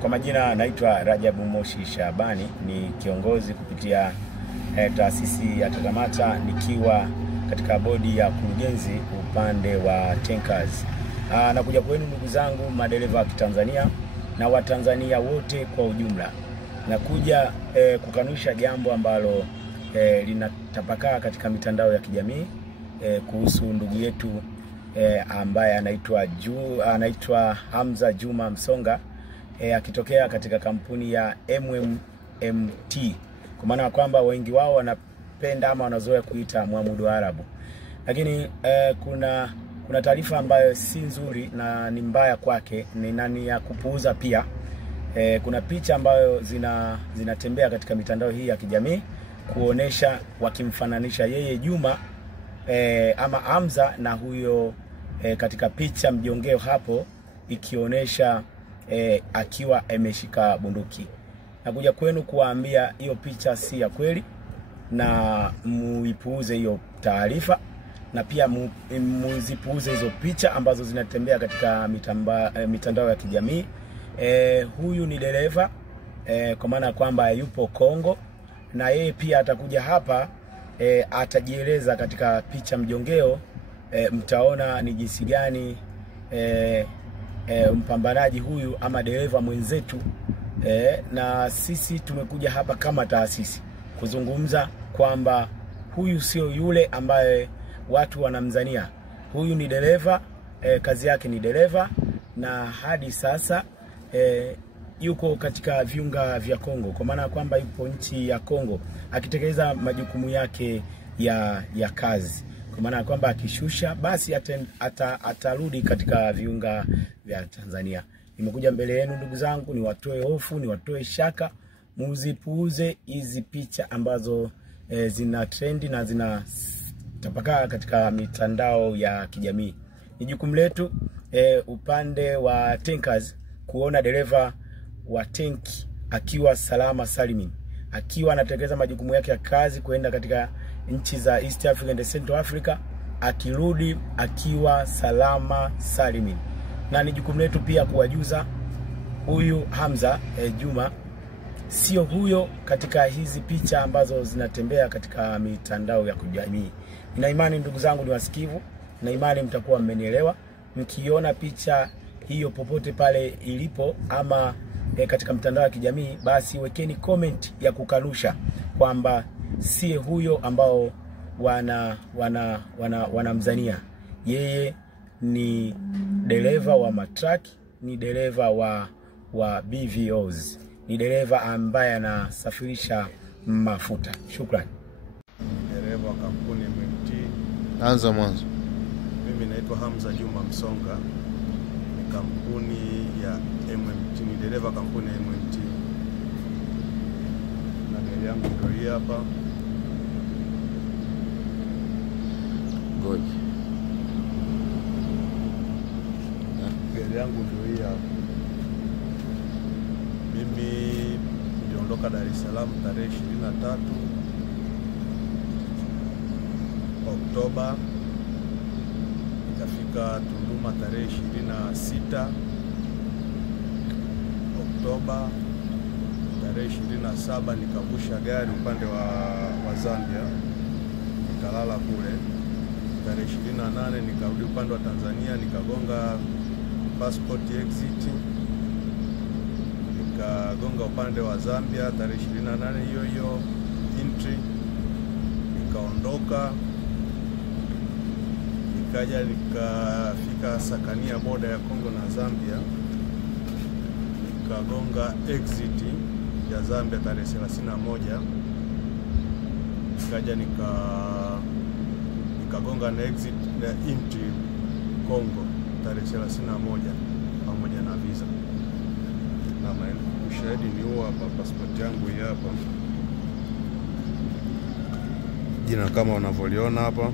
Kwa majina naitwa Rajabu Moshi Shabani, ni kiongozi kupitia taasisi ya Tatamata, nikiwa katika bodi ya kurugenzi upande wa tankers. Nakuja kwenu ndugu zangu madereva wa Kitanzania na Watanzania wote kwa ujumla. Nakuja kukanusha jambo ambalo linatapakaa katika mitandao ya kijamii kuhusu ndugu yetu ambaye anaitwa Hamza Juma Msonga, akitokea katika kampuni ya MMT, kwa maana kwamba wengi wao wanapenda ama wanazoea kuita Muhammad Arabu. Lakini kuna taarifa ambayo si nzuri na ni mbaya kwake, ni nani ya kupuuza pia. Kuna picha ambayo zinatembea katika mitandao hii ya kijamii kuonesha wakimfananisha yeye Juma ama Hamza na huyo katika picha mjongeo hapo, ikionesha akiwa ameshika bunduki. Nakuja kwenu kuwaambia hiyo picha si ya kweli, na muipuuze hiyo taarifa, na pia muzipuuze hizo picha ambazo zinatembea katika mitandao ya kijamii. Huyu ni dereva kwa maana kwamba yupo Kongo, na yeye pia atakuja hapa atajieleza katika picha mjongeo. Mtaona ni jinsi gani mpambanaji huyu ama dereva mwenzetu, na sisi tumekuja hapa kama taasisi kuzungumza kwamba huyu sio yule ambaye watu wanamzania. Huyu ni dereva, kazi yake ni dereva, na hadi sasa yuko katika viunga vya Kongo, kwa maana kwamba yupo nchi ya Kongo akitekeleza majukumu yake ya kazi, kwa maana kwamba akishusha basi atarudi katika viunga vya Tanzania. Nimekuja mbele yenu ndugu zangu, ni watoe hofu, ni watoe shaka, muzipuuze hizi picha ambazo zina trendi na zina tapakaa katika mitandao ya kijamii. Ni jukumu letu upande wa tankers kuona dereva wa tanki akiwa salama salimini, akiwa anatekeleza majukumu yake ya kazi kwenda katika nchi za East Africa and Central Africa, akirudi akiwa salama salimini. Na ni jukumu letu pia kuwajuza huyu Hamza Juma sio huyo katika hizi picha ambazo zinatembea katika mitandao ya kijamii. Nina imani ndugu zangu ni wasikivu, na imani mtakuwa mmenielewa. Mkiona picha hiyo popote pale ilipo ama katika mtandao wa kijamii, basi wekeni comment ya kukanusha kwamba si huyo ambao wanamzania. Yeye ni dereva wa matraki, ni dereva wa BVOs, ni dereva ambaye anasafirisha mafuta. Shukrani. Dereva wa kampuni MMT. Anza mwanzo. Mimi naitwa Hamza Juma Msonga, ni kampuni ya MMT, ni dereva kampuni ya MMT. Na gari yangu ndio hii hapa. Goji. Gari yangu ndio hii hapa. Mimi niliondoka Dar es Salaam tarehe 23 Oktoba, nikafika Tunduma tarehe 26 Oktoba. Tarehe 27 nikavusha gari upande wa Zambia, nikalala kule. Tarehe 28 nikarudi upande wa Tanzania, nikagonga passport exit, nikagonga upande wa Zambia. Tarehe 28 hiyo entry, nikaondoka, nikaja nikafika Sakania boda ya Kongo na Zambia, nikagonga exit ya Zambia tarehe 31, nikaja nikagonga na exit na entry Kongo tarehe 31 pamoja na visa. Na ushahidi ni huo hapa, passport yangu hii hapa, jina kama unavyoliona hapa.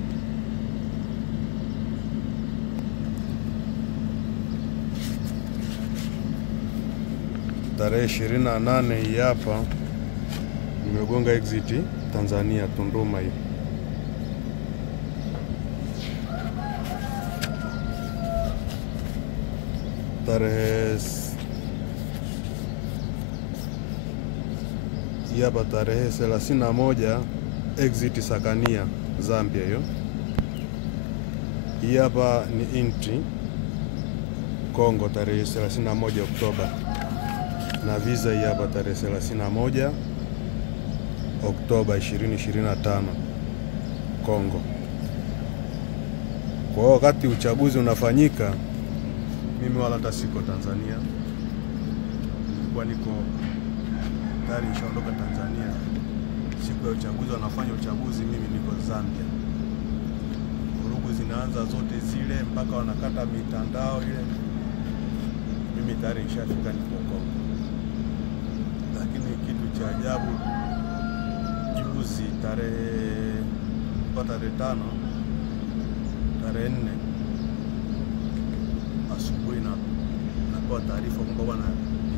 Tarehe 28 hii hapa nimegonga exit Tanzania Tunduma hii. Tarehe Hii hapa tarehe 31 exit Sakania, Zambia hiyo. Hii hapa ni entry Kongo tarehe 31 Oktoba. Na visa hii hapa tarehe 31 Oktoba 2025 Kongo. Kwa wakati uchaguzi unafanyika, mimi wala hata siko Tanzania. Nilikuwa niko tayari nishaondoka Tanzania. Siku ya uchaguzi wanafanya uchaguzi, mimi niko Zambia. Vurugu zinaanza zote zile mpaka wanakata mitandao ile. Mimi tayari nishafika niko Kongo. Lakini kitu cha ajabu, juzi tarehe 5 tarehe 4 asubuhi napewa taarifa kwamba bwana,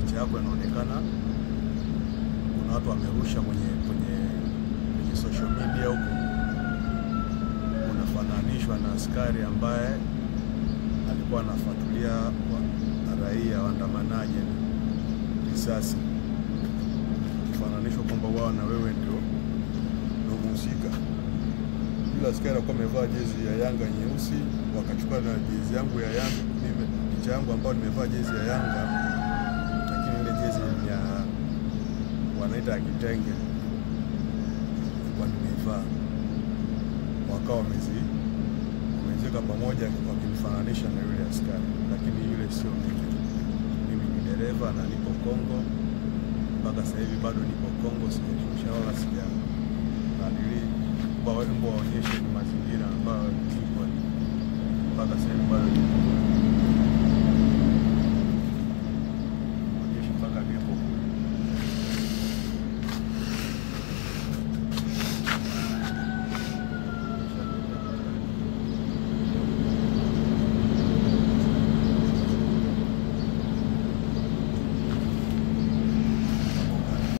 picha yako inaonekana kuna watu wamerusha kwenye social media huko, unafananishwa na askari ambaye alikuwa anafuatilia raia waandamanaji risasi, kifananishwa kwamba wao na wewe ndio mhusika. Yule askari alikuwa amevaa jezi ya Yanga nyeusi, wakachukua na jezi yangu ya Yanga, mimi picha yangu ambayo nimevaa jezi ya Yanga, lakini ile jezi ya wanaita ya kitenge kwa nimevaa, wakawa wamezeka pamoja wakifananisha na yule askari, lakini yule sio mimi. Mimi ni dereva na nipo Kongo mpaka sasa hivi, bado nipo Kongo, sijashusha wala sija na waonyeshe ni mazingira ambayo mpaka sasa hivi bado